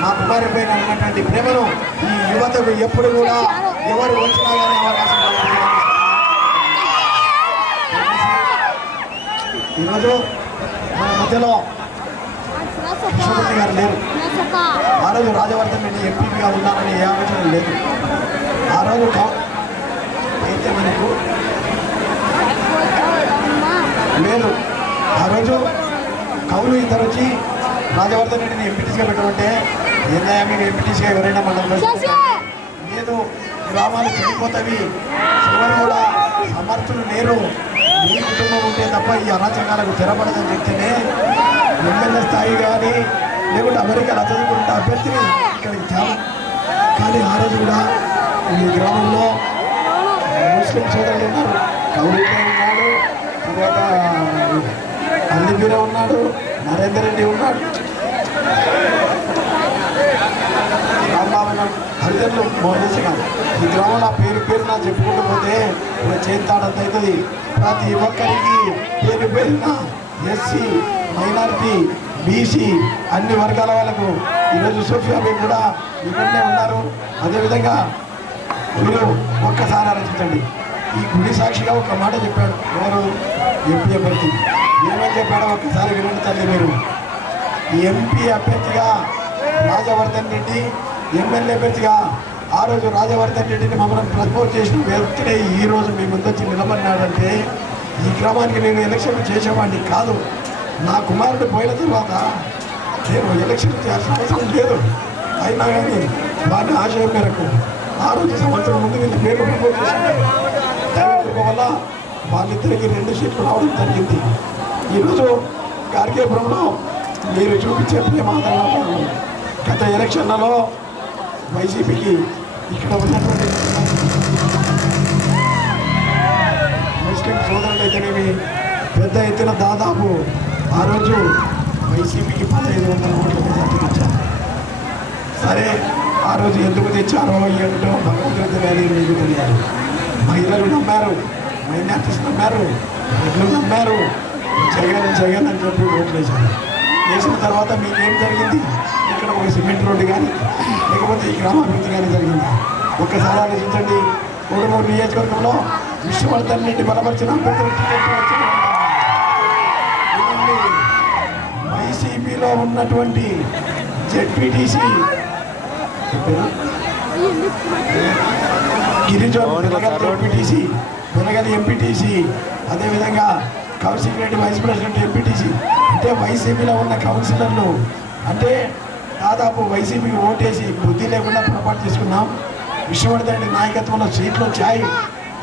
మా కుమారి పైన ఉన్నటువంటి ప్రేమను ఈ యువతకు ఎప్పుడు కూడా ఎవరు వచ్చినా కానీ అవకాశం ఈరోజు మన మధ్యలో కృష్ణమూర్తి గారు లేరు. ఆ రోజు రాజవర్ధన్ రెడ్డి ఎంపీగా ఉన్నారని ఏ ఆలోచన లేదు. ఆ రోజు అయితే మనకు లేదు. ఆ రోజు కౌలు ఇద్దరు వచ్చి రాజవర్ధన్ రెడ్డిని ఎంపీటీసీగా పెట్టమంటే ఏందయ్యా మీరు ఎంపీటీసీగా ఎవరైనా మండలంలో లేదు గ్రామాలు చెడిపోతావి ఎవరు కూడా సమర్థులు లేరు. మీ కుటుంబం ఉంటే తప్ప ఈ అరాచకాలకు తెరపడదని చెప్తేనే ఎమ్మెల్యే స్థాయి కానీ లేకుంటే అమెరికాలో చదువుకుంటే అభ్యర్థిని ఇక్కడికి తేవం కానీ ఆ రోజు కూడా ఈ గ్రామంలో ముస్లిం సోదరులు ఉన్నారు. కౌలిక ఉన్నాడు తర్వాత అల్లిబీర ఉన్నాడు నరేందర్ రెడ్డి ఉన్నాడు. రాంబాబు ఉన్నాడు ఈ గ్రామంలో పేరు పేరు నా చెప్పుకుంటూ పోతే ఇప్పుడు చేస్తాడంత అవుతుంది. ప్రతి ఒక్కరికి పేరు పేరున ఎస్సీ మైనారిటీ బీసీ అన్ని వర్గాల వాళ్ళకు ఈరోజు సోఫియా బేగ్ కూడా ఇక్కడనే ఉన్నారు. అదేవిధంగా మీరు ఒక్కసారి ఆలోచించండి. ఈ గుడి సాక్షిగా ఒక మాట చెప్పాడు ఎవరు? ఎంపీ అభ్యర్థి ఏమని చెప్పాడో ఒక్కసారి వినండి తల్లి మీరు. ఎంపీ అభ్యర్థిగా రాజవర్ధన్ రెడ్డి ఎమ్మెల్యే అభ్యర్థిగా ఆ రోజు రాజవర్ధన్ రెడ్డిని మమ్మల్ని ప్రపోజ్ చేసిన వ్యక్తినే ఈ రోజు మీ ముందు వచ్చి నిలబడినాడంటే ఈ గ్రామానికి నేను ఎలక్షన్ చేసేవాడిని కాదు. నా కుమారుడు పోయిన తర్వాత నేను ఎలక్షన్ చేయాల్సిన అవసరం లేదు. అయినా కానీ వారిని ఆశయం మేరకు ఆ రోజు సంవత్సరం ముందు వీళ్ళ పేరు ప్రపోజ్ చేసిన వల్ల వాళ్ళిద్దరికి రెండు సీట్లు రావడం జరిగింది. ఈరోజు గార్గేపురంలో మీరు చూపించే ప్రేమ ఆదరణ గత ఎలక్షన్లలో వైసీపీకి ఇక్కడ ఉన్నటువంటి ముస్లిం సోదరులు అయితేనేమి పెద్ద ఎత్తున దాదాపు ఆ రోజు వైసీపీకి పదహైదు వందల కోట్ల మెజార్టీ ఇచ్చారు. సరే ఆ రోజు ఎందుకు తెచ్చారో ఏమిటో భగవంతుడు తెలియాలి మీకు తెలియాలి. మహిళలు నమ్మారు మైనార్టీస్ నమ్మారు రెడ్లు నమ్మారు జగన్ జగన్ అని చెప్పి ఓట్లు వేశారు వేసిన తర్వాత మీకేం జరిగింది? ఇక్కడ ఒక సిమెంట్ రోడ్డు కానీ లేకపోతే ఈ గ్రామాభివృద్ధి కానీ జరిగింది? ఒక్కసారి ఆలోచించండి. కోడుమూరు నియోజకవర్గంలో విష్ణువర్ధన్ రెడ్డి బలపరిచిన అభ్యర్థులు టికెట్ వచ్చిన వైసీపీలో ఉన్నటువంటి జెడ్పీటీసీ. గిరిజోన్ వెనగల్ ఎంపీటీసీ వెనగల్ ఎంపీటీసీ అదేవిధంగా council Reddy vice president MPTC అంటే వైసీపీలో ఉన్న కౌన్సిలర్లు అంటే దాదాపు వైసీపీకి ఓటేసి బుద్ధి లేకుండా పొరపాటు చేసుకున్నాం. విశ్వవర్ధన్ రెడ్డి నాయకత్వంలో సీట్లు వచ్చాయి.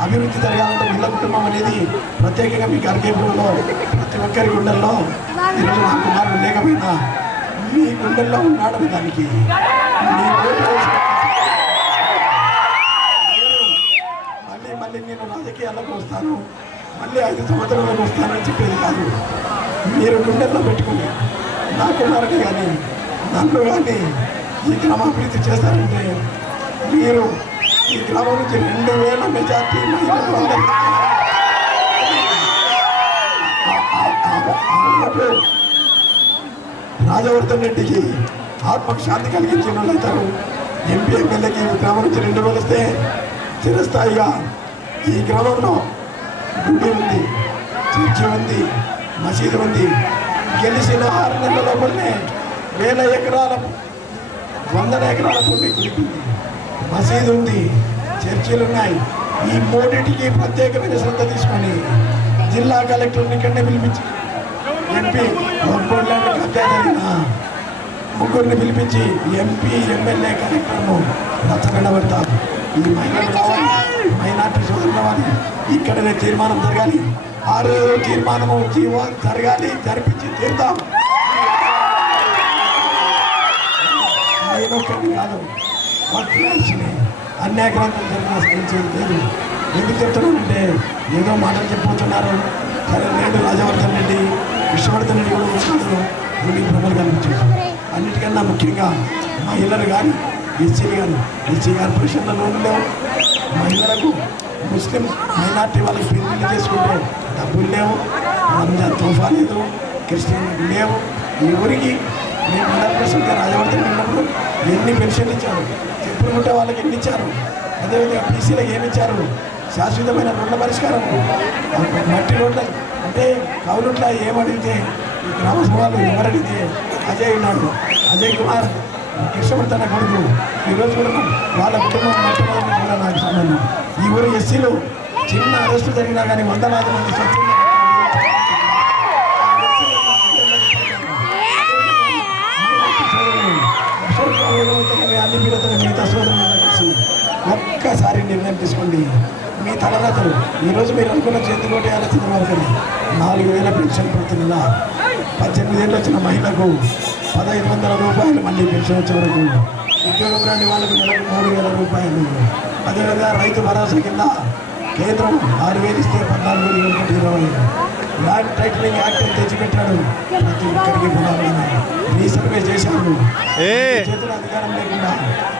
అభివృద్ధి జరగాలంటే వీళ్ళ కుటుంబం అనేది ప్రత్యేకంగా మీ గర్గేపురంలో ప్రతి ఒక్కరి గుండెల్లో ఈరోజు నా కుమారుడు లేకపోయినా మీ గుండెల్లో ఉన్నాడు దానికి. మళ్ళీ మళ్ళీ నేను రాజకీయాల్లోకి వస్తాను. మళ్ళీ ఐదు సంవత్సరాలకు వస్తానని చెప్పేది కాదు. మీరు గుండెల్లో పెట్టుకుని నా కుమారుడు కానీ నన్ను కానీ ఈ గ్రామాభివృద్ధి చేస్తారంటే మీరు ఈ గ్రామం నుంచి రెండు వేల మెజార్టీ మహిళలు అందరికీ రాజవర్ధన్ రెడ్డికి ఆత్మశాంతి కలిగించిన వాళ్ళు అవుతారు. ఎంపీ ఎమ్మెల్యేకి ఈ గ్రామం నుంచి రెండు వేలు వస్తే చిరస్థాయిగా ఈ గ్రామంలో గుడి ఉంది చర్చి ఉంది మసీదు ఉంది గెలిచిన ఆరు నెలల లోపలనే వేల ఎకరాల వందల ఎకరాల భూమి గుడికి మసీదు ఉంది చర్చిలు ఉన్నాయి ఈ మూడింటికి ప్రత్యేకమైన శ్రద్ధ తీసుకొని జిల్లా కలెక్టర్ని ఇక్కడనే పిలిపించి ఎంపీ ఒక్కోళ్ళని కబ్జా జరిగిన ముగ్గురిని పిలిపించి ఎంపీ ఎమ్మెల్యే కలెక్టర్ను రచ్చగడబడతారు. ఈ మహిళలు కావాలి. వెంటనే తీర్మానం జరగాలి. ఆ రోజు తీర్మానము జీవో జరగాలి. జరిపించి తీరుతాం. ఏదొక్కటి కాదు. పట్టుకోవాల్సినవి అన్యాక్రాంతం జరిగిన సహించేది లేదు ఎందుకు చెప్తున్నానంటే ఏదో మాటలు చెప్పబోతున్నారు. సరే నేడు రాజవర్ధన్ రెడ్డి విశ్వవర్ధన్ రెడ్డి కూడా వచ్చినప్పుడు వీళ్ళకి ప్రబలు కనిపించారు అన్నిటికన్నా ముఖ్యంగా మహిళలు కానీ ఎస్సీ కానీ ఎస్సీ కార్పొరేషన్ల ఉండలేవు. మహిళలకు ముస్లిం మైనార్టీ వాళ్ళకి పెళ్ళి చేసుకుంటే డబ్బులు లేవు రంజాన్ తోఫా లేదు క్రిస్టియన్ లేవు. ఎవరికి? నేను మండల ప్రెసిడెంట్ రాజవర్ధన్ ఉన్నప్పుడు ఎన్ని పెన్షన్లు ఇచ్చారు? చెప్పులు ముట్టే వాళ్ళకి ఎన్ని ఇచ్చారు? అదేవిధంగా బీసీలకు ఏమి ఇచ్చారు? శాశ్వతమైన రుణ పరిష్కారం. మట్టి రోడ్ల అంటే కౌలుట్లా ఏమడిగితే ఈ గ్రామ సభలు ఎవరడిగితే అజయ్ ఉన్నాడు. అజయ్ కుమార్ కృష్ణమూర్తి అన్న కొడుకు. ఈరోజు కూడా వాళ్ళ కుటుంబం మొట్టమొదటి కూడా నాకు సంబంధం ఈ ఊరు ఎస్సీలు చిన్న అరెస్టు జరిగినా కానీ వందలాది మంది స్వచ్ఛంగా అన్ని పీడతలు మిగతా సోదరులు కలిసి ఒక్కసారి నిర్ణయం తీసుకోండి. మీ తలరాతలు ఈరోజు మీరు అనుకున్న చేతి కోటి ఆలోచన వరకు నాలుగు వేల పెన్షన్ ప్రతి నెల. పద్దెనిమిది ఏళ్ళు వచ్చిన మహిళకు పదహైదు వందల రూపాయలు మళ్ళీ పెన్షన్ వచ్చే వరకు. ఉద్యోగం రాని వాళ్ళకు నెలకు మూడు వేల రూపాయలు. అదేవిధంగా రైతు భరోసా కింద కేంద్రం ఆరు వేలు ఇస్తే పద్నాలుగు వేలు ఒకటి ఇరవై. ల్యాండ్ టైటిలింగ్ యాక్ట్ తెచ్చిపెట్టాడు. ప్రతి ఒక్కరికి పొలాలని రీసర్వే చేశాడు. చేతుల అధికారం లేకుండా